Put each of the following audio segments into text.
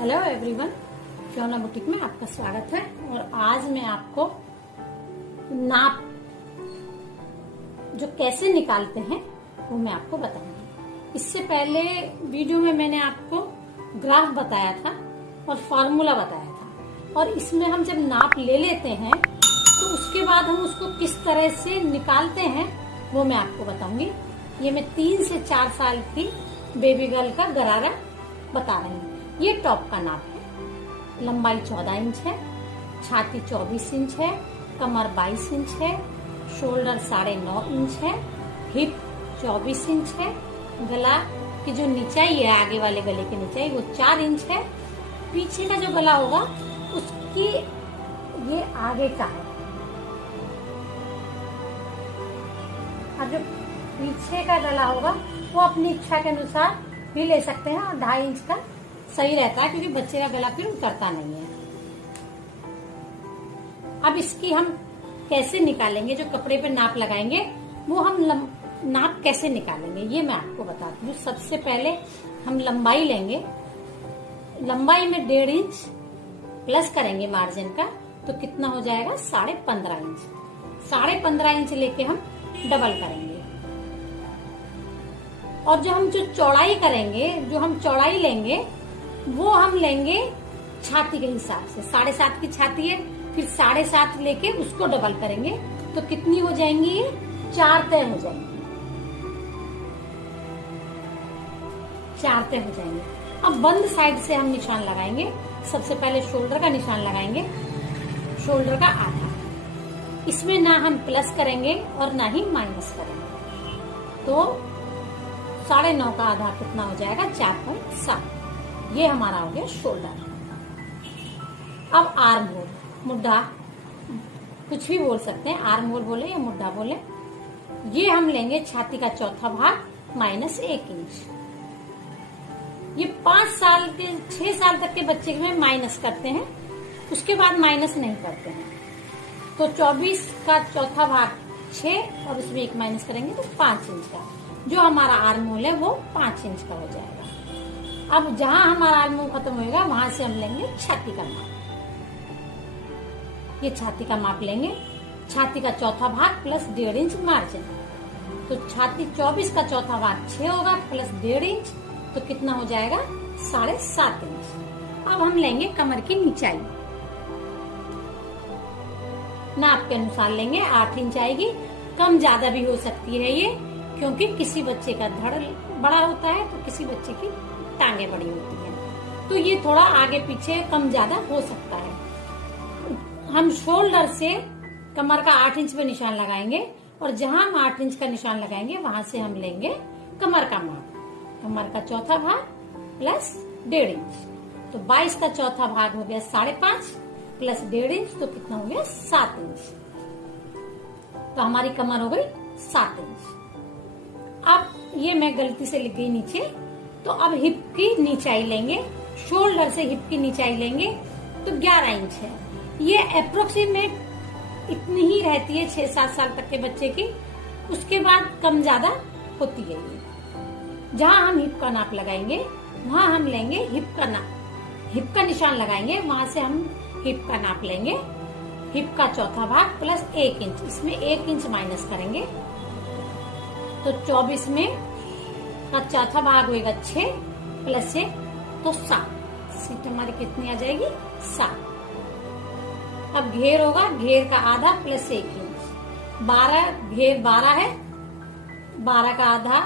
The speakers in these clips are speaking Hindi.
हेलो एवरीवन, फियोना बुटीक में आपका स्वागत है। और आज मैं आपको नाप जो कैसे निकालते हैं वो मैं आपको बताऊंगी। इससे पहले वीडियो में मैंने आपको ग्राफ बताया था और फॉर्मूला बताया था, और इसमें हम जब नाप ले लेते हैं तो उसके बाद हम उसको किस तरह से निकालते हैं वो मैं आपको बताऊंगी। ये मैं 3 से 4 साल की बेबी गर्ल का गरारा बता रही हूँ। ये टॉप का नाप है। लंबाई 14 इंच है, छाती 24 इंच है, कमर 22 इंच है, शोल्डर 9.5 इंच है, हिप 24 इंच है, गला की जो निचाई है, आगे वाले गले की निचाई वो 4 इंच है। पीछे का जो गला होगा उसकी ये आगे का है। अब जो पीछे का गला होगा वो अपनी इच्छा के अनुसार भी ले सकते हैं, और 2.5 इंच का सही रहता है क्योंकि बच्चे का गला फिर उतरता नहीं है। अब इसकी हम कैसे निकालेंगे, जो कपड़े पे नाप लगाएंगे वो हम नाप कैसे निकालेंगे ये मैं आपको बताती हूँ। सबसे पहले हम लंबाई लेंगे। लंबाई में 1.5 इंच प्लस करेंगे मार्जिन का, तो कितना हो जाएगा 15.5 इंच। 15.5 इंच लेके हम डबल करेंगे। और जो हम चौड़ाई करेंगे, जो हम चौड़ाई लेंगे वो हम लेंगे छाती के हिसाब से। 7.5 की छाती है, फिर 7.5 लेके उसको डबल करेंगे तो कितनी हो जाएंगी, ये 4 तय हो जाएंगी। 4 तय हो जाएंगे। अब बंद साइड से हम निशान लगाएंगे। सबसे पहले शोल्डर का निशान लगाएंगे, शोल्डर का आधा। इसमें ना हम प्लस करेंगे और ना ही माइनस करेंगे, तो 9.5 का आधा कितना हो जाएगा 4.7। ये हमारा हो गया शोल्डर। अब आर्म होल, मुड्ढा, कुछ भी बोल सकते हैं, आर्म होल बोले या मुड्ढा बोले। ये हम लेंगे छाती का चौथा भाग -1 इंच। ये 5 साल के 6 साल तक के बच्चे में माइनस करते हैं, उसके बाद माइनस नहीं करते हैं। तो 24 का चौथा भाग 6 और उसमें 1 माइनस करेंगे तो 5 इंच का जो हमारा आर्म होल है वो 5 इंच का हो जाएगा। अब जहां हमारा आर्म होल खत्म होएगा वहां से हम लेंगे छाती का माप। ये छाती का माप लेंगे, छाती का चौथा भाग प्लस 1.5 इंच मार्जिन। तो छाती 24 का चौथा भाग 6 होगा प्लस 1.5 इंच, तो कितना हो जाएगा 7.5 इंच। अब हम लेंगे कमर की निचाई, नाप के अनुसार लेंगे। 8 इंच आएगी, कम ज्यादा भी हो सकती है ये, क्योंकि किसी बच्चे का धड़ बड़ा होता है तो किसी बच्चे की टांगे बड़ी होती है, तो ये थोड़ा आगे पीछे कम ज्यादा हो सकता है। हम शोल्डर से कमर का 8 इंच पे निशान लगाएंगे, और जहां हम 8 इंच का निशान लगाएंगे वहां से हम लेंगे कमर का माप। कमर का चौथा भाग प्लस 1.5 इंच, तो 22 का चौथा भाग हो गया 5.5 प्लस 1.5 इंच, तो कितना हो गया 7 इंच। तो हमारी कमर हो गई 7 इंच। अब ये मैं गलती से लिख गई नीचे, तो अब हिप की निचाई लेंगे। शोल्डर से हिप की निचाई लेंगे तो 11 इंच है। ये अप्रोक्सीमेट इतनी ही रहती है 6-7 साल तक के बच्चे की, उसके बाद कम ज्यादा होती है ये। जहां हम हिप का नाप लगाएंगे वहां हम लेंगे हिप का नाप, हिप का निशान लगाएंगे, वहां से हम हिप का नाप लेंगे। हिप का चौथा भाग प्लस 1 इंच, इसमें 1 इंच माइनस करेंगे, तो 24 में का चौथा भाग होगा 6 प्लस 1 तो 7। सीट हमारी कितनी आ जाएगी 7। अब घेर होगा, घेर का आधा प्लस 1 इंच। 12 घेर 12 है, 12 का आधा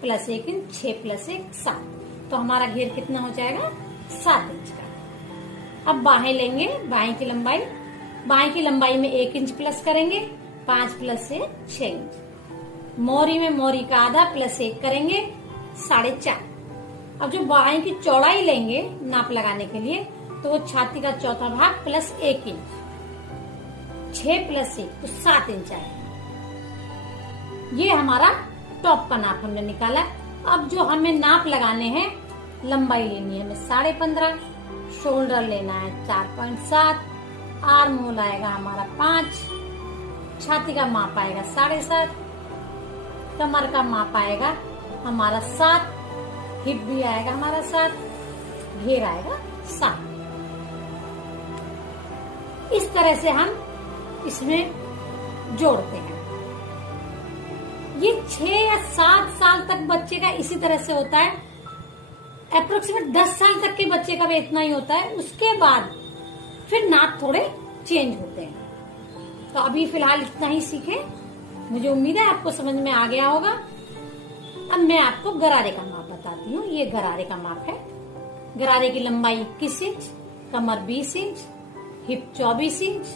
प्लस 1 इंच, 6 प्लस 1 7। तो हमारा घेर कितना हो जाएगा 7 इंच का। अब बाहें लेंगे, बाहें की लंबाई, बाहें की लंबाई में 1 इंच प्लस करेंगे, 5 प्लस 1 6 इंच। मोरी में मोरी का आधा प्लस 1 करेंगे 4.5। अब जो बाहें की चौड़ाई लेंगे नाप लगाने के लिए, तो वो छाती का चौथा भाग प्लस 1 इंच, 6 प्लस 1 तो 7 इंच आएगा। ये हमारा टॉप का नाप हमने निकाला। अब जो हमें नाप लगाने हैं, लंबाई लेनी है हमें 15.5, शोल्डर लेना है 4.7, आर्म होल आएगा हमारा 5, छाती का माप आएगा 7.5, कमर का माप आएगा हमारा 7, हिप भी आएगा हमारा 7, घेर आएगा 7। इस तरह से हम इसमें जोड़ते हैं। ये 6 या 7 साल तक बच्चे का इसी तरह से होता है। अप्रोक्सीमेट 10 साल तक के बच्चे का भी इतना ही होता है। उसके बाद फिर नाप थोड़े चेंज होते हैं। तो अभी फिलहाल इतना ही सीखें। मुझे उम्मीद है आपको समझ में आ गया होगा। अब मैं आपको गरारे का माप बताती हूँ। ये गरारे का माप है। गरारे की लंबाई 21 इंच, कमर 20 इंच, हिप 24 इंच,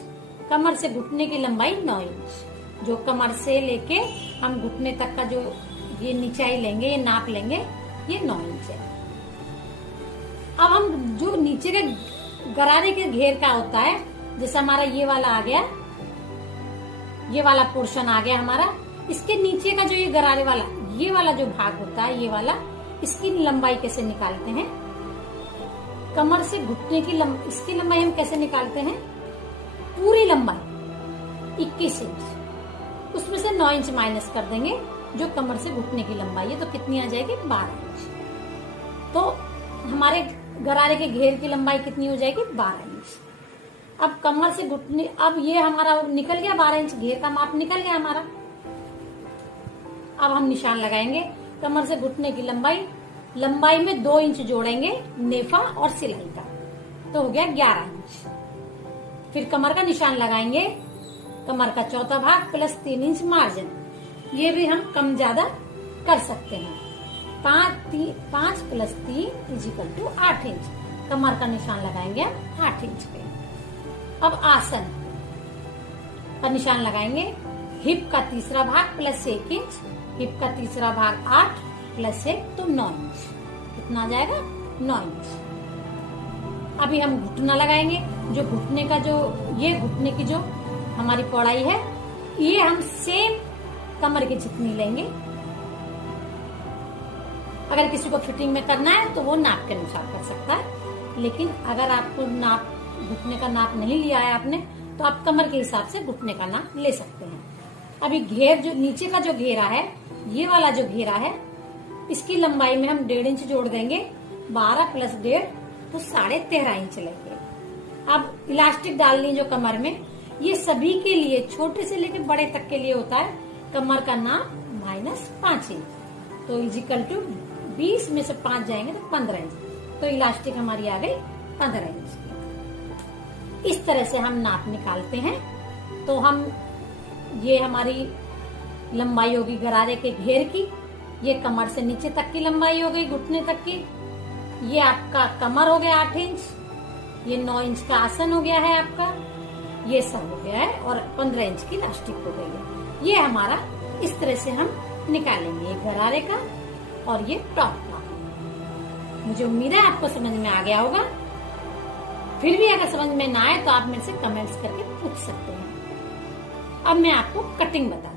कमर से घुटने की लंबाई 9 इंच। जो कमर से लेके हम घुटने तक का जो ये निचाई लेंगे, ये नाप लेंगे, ये 9 इंच है। अब हम जो नीचे के गरारे के घेर का होता है, जैसे हमारा ये वाला आ गया, ये वाला पोर्शन आ गया हमारा, इसके नीचे का जो ये गरारे वाला, ये वाला जो भाग होता है, ये वाला, इसकी लंबाई कैसे निकालते हैं? कमर से घुटने की इसकी लंबाई हम कैसे निकालते हैं? पूरी लंबाई 21 इंच, उसमें से 9 इंच माइनस कर देंगे जो कमर से घुटने की लंबाई है, तो कितनी आ जाएगी? 12 इंच। तो हमारे गरारे के घेर की लंबाई कितनी हो जाएगी? 12 इंच। अब कमर से घुटने, अब ये हमारा निकल गया 12 इंच, घेर का माप निकल गया हमारा। अब हम निशान लगाएंगे कमर से घुटने की लंबाई में 2 इंच जोड़ेंगे नेफा और सिलाई का, तो हो गया 11 इंच। फिर कमर का निशान लगाएंगे, कमर का चौथा भाग प्लस 3 इंच मार्जिन। ये भी हम कम ज्यादा कर सकते हैं। 5 प्लस 3 इजिकल टू 8 इंच। कमर का निशान लगाएंगे 8 इंच पे। अब आसन का निशान लगाएंगे, हिप का तीसरा भाग प्लस 1 इंच, हिप का तीसरा भाग 8 प्लस 1 तो 9 इंच। कितना आ जाएगा? 9 इंच। अभी हम घुटना लगाएंगे, जो घुटने का जो ये घुटने की जो हमारी पौड़ाई है, ये हम सेम कमर की जितनी लेंगे। अगर किसी को फिटिंग में करना है तो वो नाप के अनुसार कर सकता है, लेकिन अगर आपको नाप घुटने का नाप नहीं लिया है आपने, तो आप कमर के हिसाब से घुटने का नाप ले सकते हैं। अभी घेर, जो नीचे का जो घेरा है, ये वाला जो घेरा है, इसकी लंबाई में हम 1.5 इंच जोड़ देंगे। 12 प्लस 1.5 तो 13.5 इंच लेंगे। अब इलास्टिक डालनी जो कमर में, ये सभी के लिए, छोटे से लेकर बड़े तक के लिए होता है। कमर का नाप -5 इंच, तो इजिकल टू 20 में से 5 जाएंगे तो 15 इंच। तो इलास्टिक हमारी आ गई 15 इंच की। इस तरह से हम नाप निकालते हैं। तो हम, ये हमारी लंबाई होगी गरारे के घेर की, ये कमर से नीचे तक की लंबाई हो गई, घुटने तक की। ये आपका कमर हो गया 8 इंच, ये 9 इंच का आसन हो गया है आपका, ये सब हो गया है, और 15 इंच की इलास्टिक हो गई है। ये हमारा इस तरह से हम निकालेंगे, ये गरारे का और ये टॉप का। मुझे उम्मीद है आपको समझ में आ गया होगा। फिर भी अगर समझ में ना आए तो आप मेरे से कमेंट्स करके पूछ सकते हैं। अब मैं आपको कटिंग बता